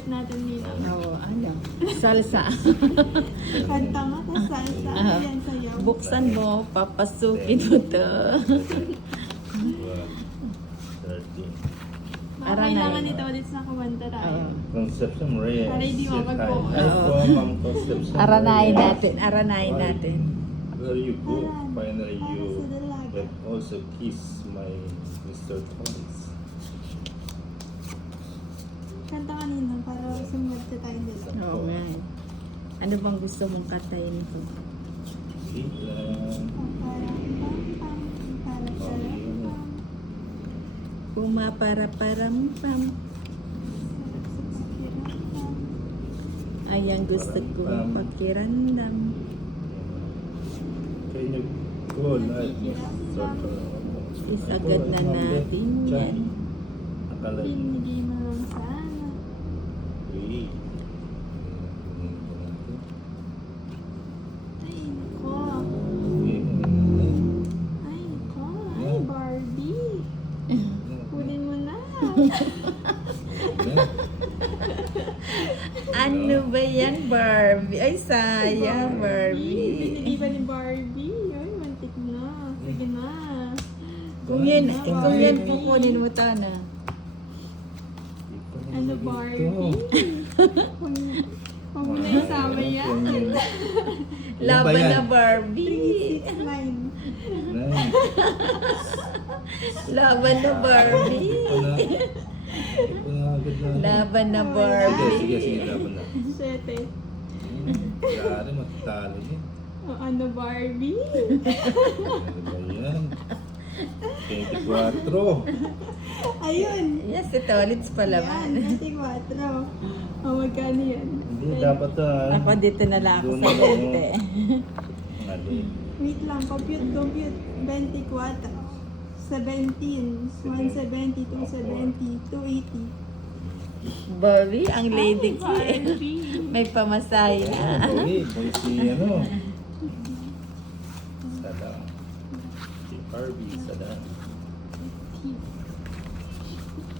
favorite natin nila. Oo, ano? Salsa. Kanta nga ka, salsa. Ayan, sayaw. Buksan mo, papasukin mo to. 13. Baka kailangan nito ulit sa kumanta tayo. Conception Reyes. Para hindi Yes, mapag-focus. hi po, Ma'am Conception Aranayin Reyes. natin, aranayin natin. Where you go? Aran. Finally Para you sa dalaga. have also kissed my Mr. Thomas. Kanta kanina para sumunod ka tayo dito. Oo nga. Ano bang gusto mong kantayin ko? Wait lang. Pumapara-param-pam. Ay, ang gusto ko pakiramdam. Can you go live, Mr. Thomas? Isagad na natin yan. Akala Binigay mo lang sana. Wait. Ay, nako. Ay, nako. Ay, Barbie. Kunin mo na. Ano ba yan, Barbie? Ay, sayang, Binigay Barbie. pa ni Barbie. Ay, mantik na. Sige na. Kung yan, kukunin mo na. Ano, Barbie? Huwag mo na isama yan. Laban na, Barbie. 6, 9. Nice. Laban na, Barbie. Ito na agad na. Laban na, Sige, Barbie. sige, laban na. 7. Yari, matalo yun. O, ano, Barbie? Ano ba yan? 24. Ayun. Yes, ito, ulit pa Yan, laman. 24. O, magkano yan? Hindi, dapat Ako dito na lang ako Doon sa na lang. 20. Mali. Wait lang, compute. 24. 17. 170, 270, 280. Barbie, ang lady ko eh. Barbie. May pamasahe na. Okay, boy si ano. Sada. Si Barbie, sada.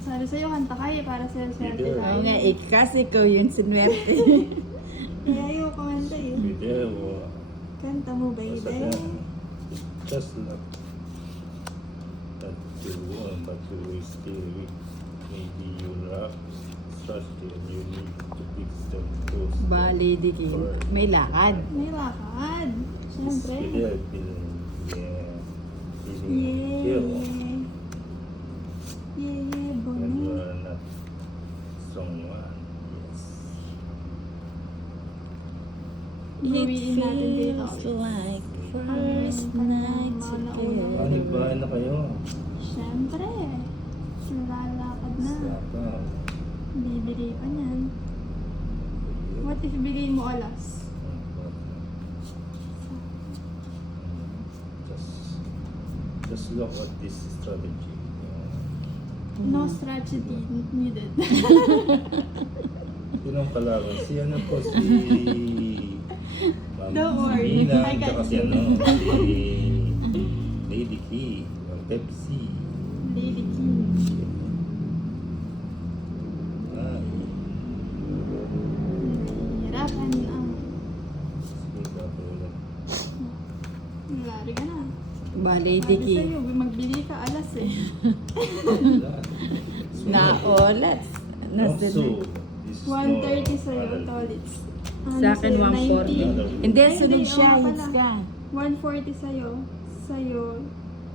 Sabi sa'yo, kanta kayo para sa swerte Leader. Oo tayo. nga, kasi ikaw yung sinwerte. Kaya ayaw kumanta eh. Video. Kanta mo, baby. Sada. Just love. That you want, but you will still weak. Maybe you lack. Trust and you need to fix them close. Ba, lady king. May lakad. May lakad. Siyempre. Fidel, Fidel. Yeah. Feeling Yeah. feel. Yeah, yeah, When you bono. are not strong one. Yes. It Bawiin natin dito. feels like first night together. Nagbahay na kayo. Siyempre. Lalakad na. Saka. Bibili pa niyan. What if bilhin mo alas? Just look at this strategy. No strategy needed. Sino ang kalaban? Si ano po, si... Ma'am Don't worry, Nina, I got tsaka si you. ano, si Lady Key, ang Pepsi. Lady King. Ay, Hirapan ang sige ka po ulit. Lari ka na. Ba, lady Sabi king. sa'yo, magbili ka alas eh. Wala. Naolat. Also, Nasunod. this is 130 sa'yo, no- tolits. Sa akin, 140. Hindi, Ay, sunod hindi, siya. oo Hits pala. ka. 140 sa'yo. Sa'yo,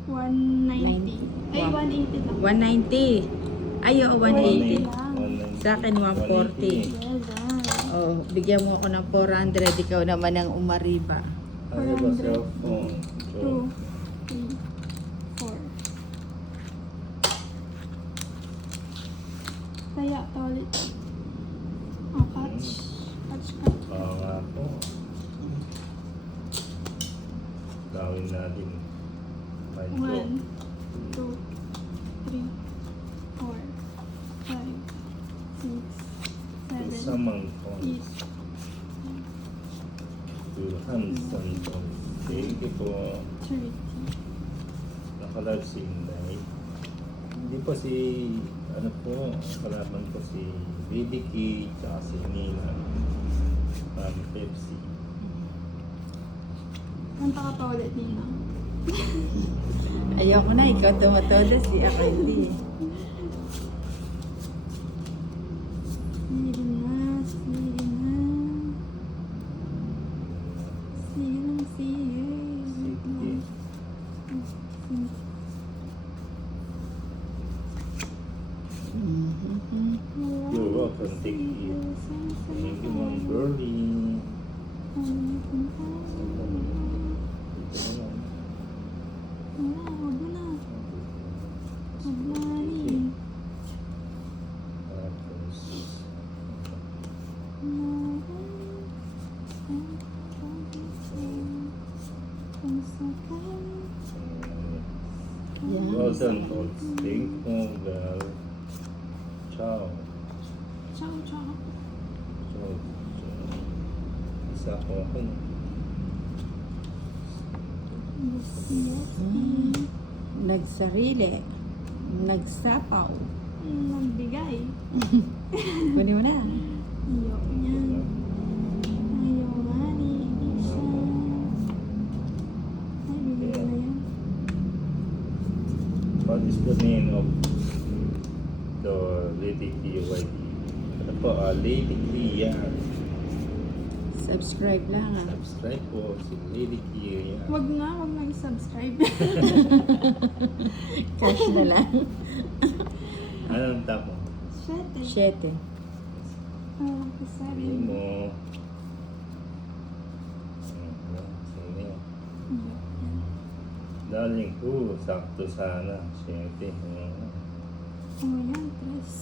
190. Ay, 180 lang. 190. Ay, oo, 180. 190. Sa akin, 140. Well done. Oh, bigyan mo ako ng 400. Ikaw naman ang umariba. Ano ba cellphone? 2, 3, 4. Kaya, tolits. Oh, catch. Catch ka. Oo nga po. Gawin natin. Mind ko. 1, 2, 3, 4, 5, 6, 7, Samang phone. 8, Your hands and phone. Thank you po. 30. Nakalive si Inday. Hindi pa si Ano po, kalaban ko si Lady K, tsaka si Nina. Pepsi. Kanta ka pa ulit, Nina. Ayoko na, ikaw tumatodo, si ako hindi. Sige na, sige na. Sige lang, sige. Sige. You're welcome, take it. Thank you, Mom Girlie. Huwag mo na. Huwag mo na, Nina. Tapos, Yan. well done, folks. Thank you, girl. Ciao. Ciao, ciao. So, isa ko ako. Yes, yes. Nagsarili. Nagsapaw. Nagbigay. Kunin mo na. Ayoko niyan. Ayaw nga ni Isha. Ay, bigay na yan. What is the name of the Lady KYD? Ano po, Lady Kia. Subscribe lang ah. Subscribe po si Lady Kia. Wag na i-subscribe. Cash na lang. Anong tamo? Shete. 7. Sabi Sabihin mo. mo. Sino? Darling ko, sakto sana. Siyempre. Oh, yan, tres.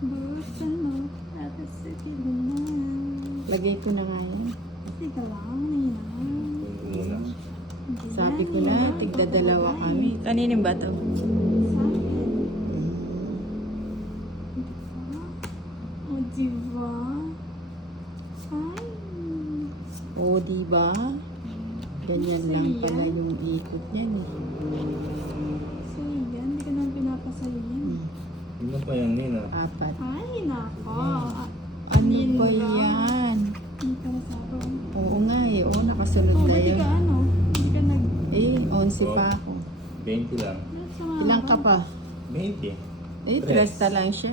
Busan mo, tapos sige na. Lagay ko na nga yan. Sige lang, Nina. Kung muna. Sabi ko na, tigda dalawa kami. Kaninin ba to? Sa akin. O, diba? Ay. O, diba? Ganyan lang pala yung ikot niyan eh. So, yan. Hindi ka naman pinapasayin. Ano pa yan, Nina? 4. Ay, nako. Ano ba yan? Hindi ka nasaro. Oo nga eh. Oo, nakasunod Oh, na ba't di yun. ka ano? Hindi ka nag... Eh, 11 pa ako. 20 lang. Ilang ka pa? 20. Eh, Tres. 3 lang siya.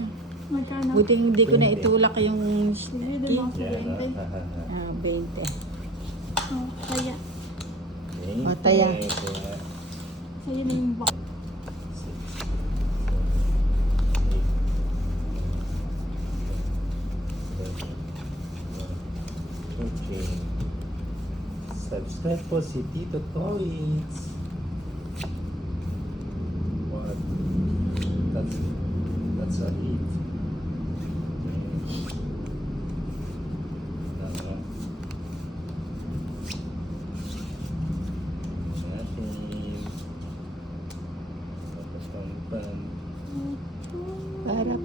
Magkano? Buti hindi ko na 20. itulak yung Sige, doon ako sa Yan, 20. 20. Oh, kaya. O, taya. Sa'yo na yung box. Okay. Subscribe po si Tito Toys. What? That's a hit. Ano? Natin. Papapampan.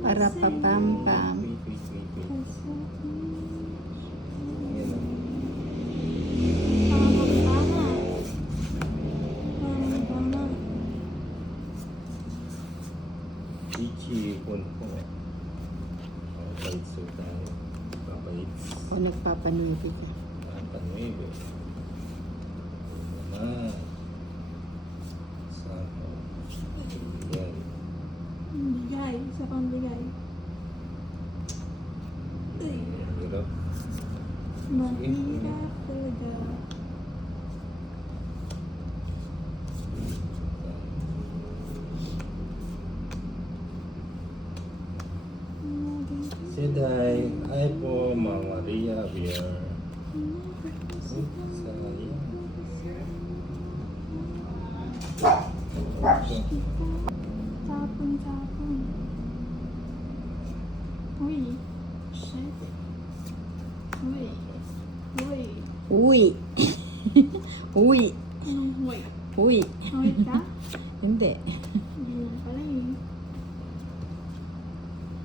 Para papam-pam. Wait. Ayan o. Ichi, kung po. Papaitso tayo. Papaits. O, nagpapanubi ka. Papanuebe. Naman. Saan? Yan. Bigay. Isa pang bigay. Hirap. Mahirap talaga. Siday. Ay po, Ma'am Maria Bier. Sayang. Tapon. Uy. Shit. Uy. Uy! Uy! Anong huy? Uy! Huy ka? Hindi. Hindi na pala eh.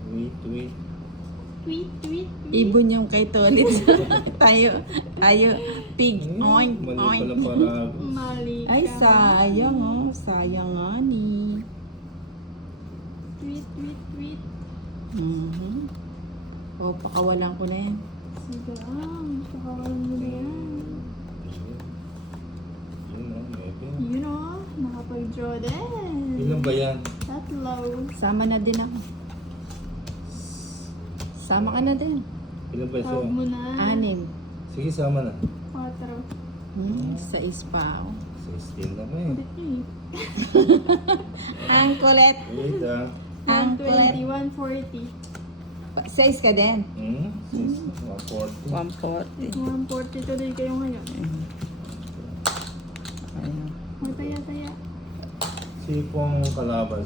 Tweet. Tweet. Ibon yung kay Tolit. tayo, pig. Oink, Mali oink. pala para. Mali ka. Ay, sayang oh. Sayang nga ni. tweet, tweet, tweet. Mhm. O, pakawalan ko na yan. Sige lang, pakawalan mo na yan. Yun na, maybe. Yun o, nakapag-draw din. Ilan ba yan? Tatlo. Sama na din ako. Sama ka na din. Ilan ba siya? Tawag mo na. 6. Sige, sama na. 4. Sa ispa ako. 16 na may. Ulit yun Ang kulit. Wait ah. Ang 120, kulit. 140. 6 ka din. 140. 140. 140 tuloy kayo ngayon. Ayun. May taya-taya. Si pong kalaban